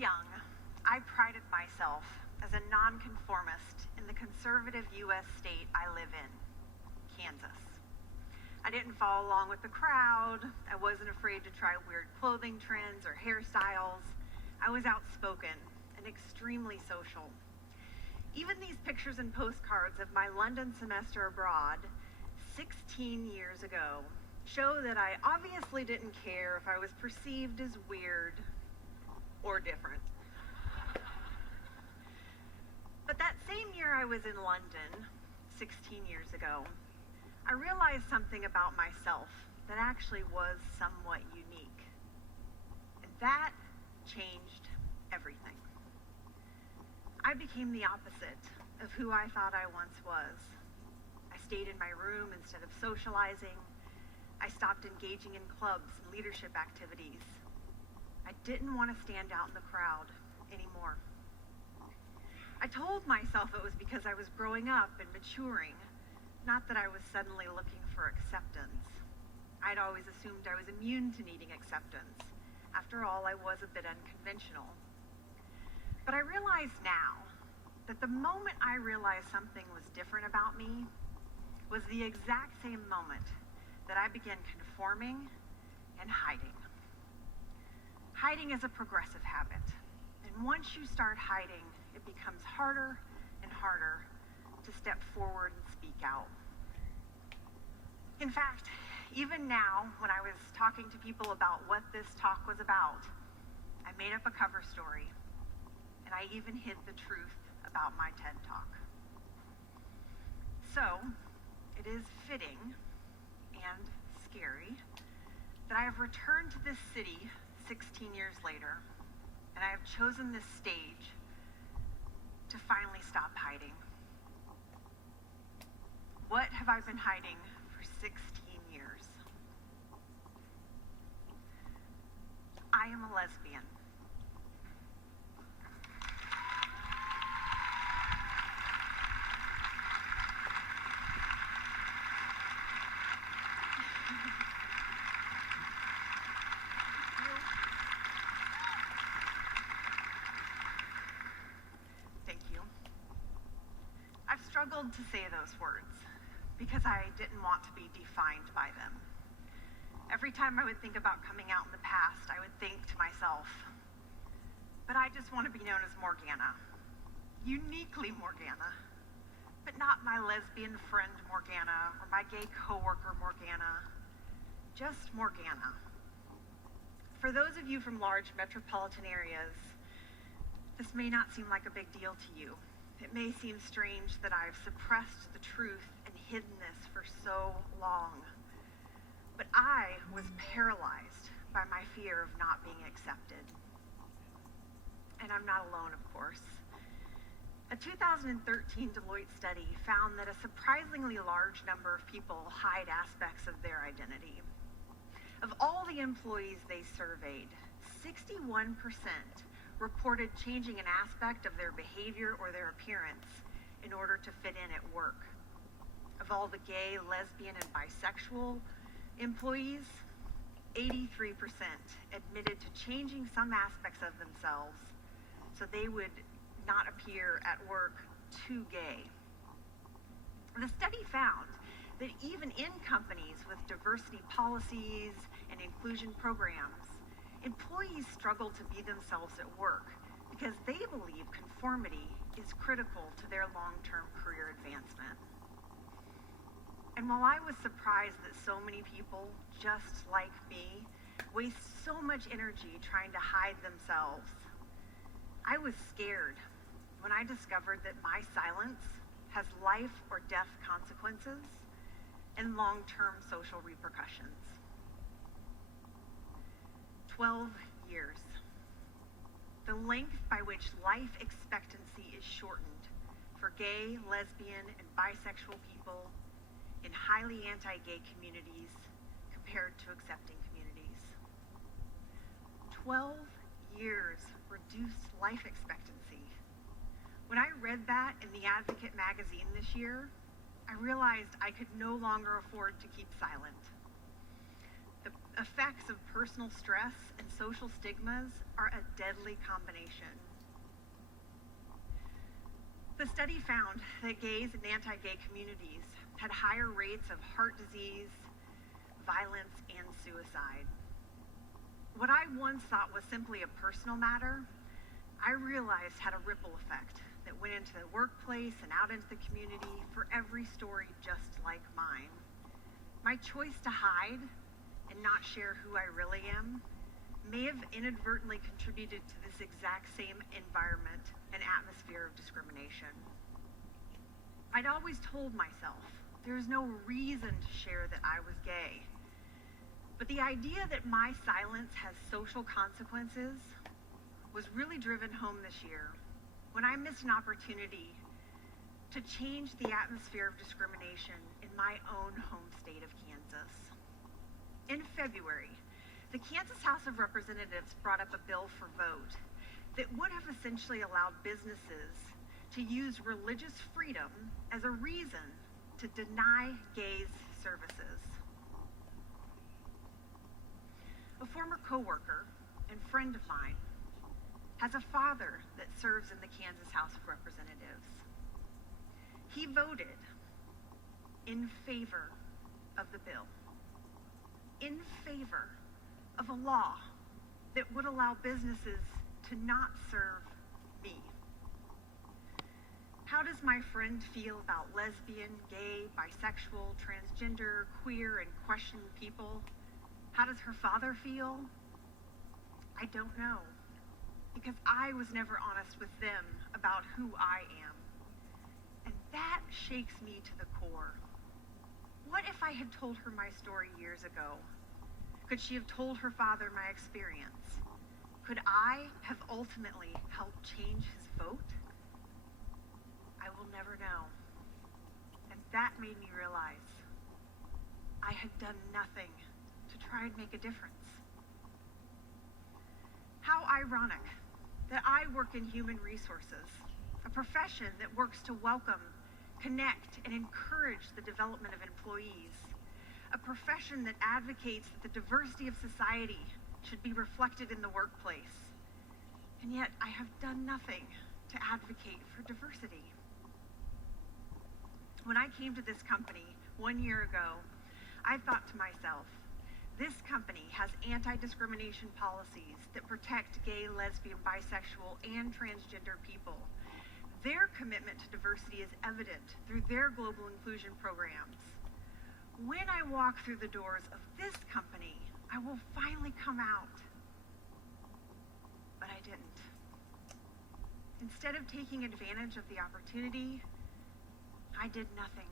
young, I prided myself as a nonconformist in the conservative U.S. state I live in, Kansas. I didn't follow along with the crowd. I wasn't afraid to try weird clothing trends or hairstyles. I was outspoken and extremely social. Even these pictures and postcards of my London semester abroad 16 years ago show that I obviously didn't care if I was perceived as weird or different. But that same year I was in London, 16 years ago, I realized something about myself that actually was somewhat unique. And that changed everything. I became the opposite of who I thought I once was. I stayed in my room instead of socializing. I stopped engaging in clubs and leadership activities. I didn't want to stand out in the crowd anymore. I told myself it was because I was growing up and maturing, not that I was suddenly looking for acceptance. I'd always assumed I was immune to needing acceptance. After all, I was a bit unconventional. But I realize now that the moment I realized something was different about me was the exact same moment that I began conforming and hiding. Hiding is a progressive habit, and once you start hiding, it becomes harder and harder to step forward and speak out. In fact, even now, when I was talking to people about what this talk was about, I made up a cover story, and I even hid the truth about my TED Talk. So, it is fitting and scary that I have returned to this city 16 years later, and I have chosen this stage to finally stop hiding. What have I been hiding for 16 years? I am a lesbian. Struggled to say those words because I didn't want to be defined by them. Every time I would think about coming out in the past, I would think to myself, but I just want to be known as Morgana, uniquely Morgana, but not my lesbian friend Morgana or my gay coworker Morgana, just Morgana. For those of you from large metropolitan areas, this may not seem like a big deal to you. It may seem strange that I've suppressed the truth and hidden this for so long. But I was paralyzed by my fear of not being accepted. And I'm not alone, of course. A 2013 Deloitte study found that a surprisingly large number of people hide aspects of their identity. Of all the employees they surveyed, 61% reported changing an aspect of their behavior or their appearance in order to fit in at work. Of all the gay, lesbian, and bisexual employees, 83% admitted to changing some aspects of themselves so they would not appear at work too gay. The study found that even in companies with diversity policies and inclusion programs, employees struggle to be themselves at work because they believe conformity is critical to their long-term career advancement. And while I was surprised that so many people, just like me, waste so much energy trying to hide themselves, I was scared when I discovered that my silence has life or death consequences and long-term social repercussions. 12 years. The length by which life expectancy is shortened for gay, lesbian, and bisexual people in highly anti-gay communities compared to accepting communities. 12 years reduced life expectancy. When I read that in The Advocate magazine this year, I realized I could no longer afford to keep silent. The effects of personal stress and social stigmas are a deadly combination. The study found that gays and anti-gay communities had higher rates of heart disease, violence, and suicide. What I once thought was simply a personal matter, I realized had a ripple effect that went into the workplace and out into the community for every story just like mine. My choice to hide and not share who I really am may have inadvertently contributed to this exact same environment and atmosphere of discrimination. I'd always told myself there's no reason to share that I was gay. But the idea that my silence has social consequences was really driven home this year when I missed an opportunity to change the atmosphere of discrimination in my own home state of Kansas. In February, the Kansas House of Representatives brought up a bill for vote that would have essentially allowed businesses to use religious freedom as a reason to deny gays services. A former coworker and friend of mine has a father that serves in the Kansas House of Representatives. He voted in favor of the bill, in favor of a law that would allow businesses to not serve me. How does my friend feel about lesbian, gay, bisexual, transgender, queer, and questioning people? How does her father feel? I don't know, because I was never honest with them about who I am. And that shakes me to the core. What if I had told her my story years ago? Could she have told her father my experience? Could I have ultimately helped change his vote? I will never know. And that made me realize I had done nothing to try and make a difference. How ironic that I work in human resources, a profession that works to welcome, connect, and encourage the development of employees, a profession that advocates that the diversity of society should be reflected in the workplace. And yet I have done nothing to advocate for diversity. When I came to this company 1 year ago, I thought to myself, this company has anti-discrimination policies that protect gay, lesbian, bisexual, and transgender people. Their commitment to diversity is evident through their global inclusion programs. When I walk through the doors of this company, I will finally come out. But I didn't. Instead of taking advantage of the opportunity, I did nothing.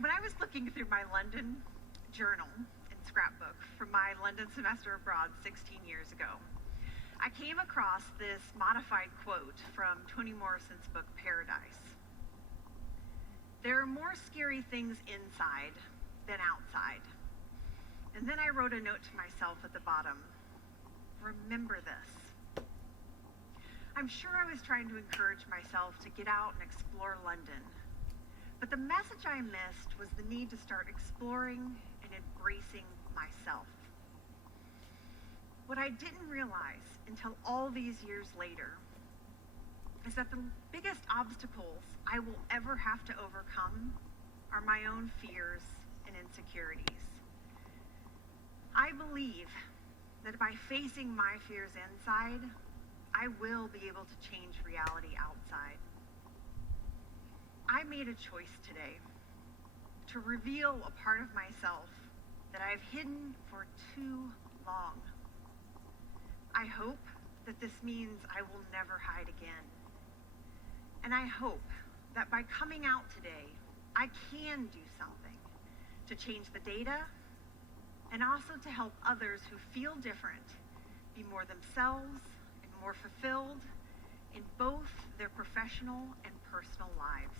When I was looking through my London journal and scrapbook from my London semester abroad 16 years ago, I came across this modified quote from Toni Morrison's book, Paradise. There are more scary things inside than outside. And then I wrote a note to myself at the bottom, remember this. I'm sure I was trying to encourage myself to get out and explore London. But the message I missed was the need to start exploring and embracing myself. What I didn't realize until all these years later is that the biggest obstacles I will ever have to overcome are my own fears and insecurities. I believe that by facing my fears inside, I will be able to change reality outside. I made a choice today to reveal a part of myself that I've hidden for too long. I hope that this means I will never hide again. And I hope that by coming out today, I can do something to change the data and also to help others who feel different be more themselves and more fulfilled in both their professional and personal lives.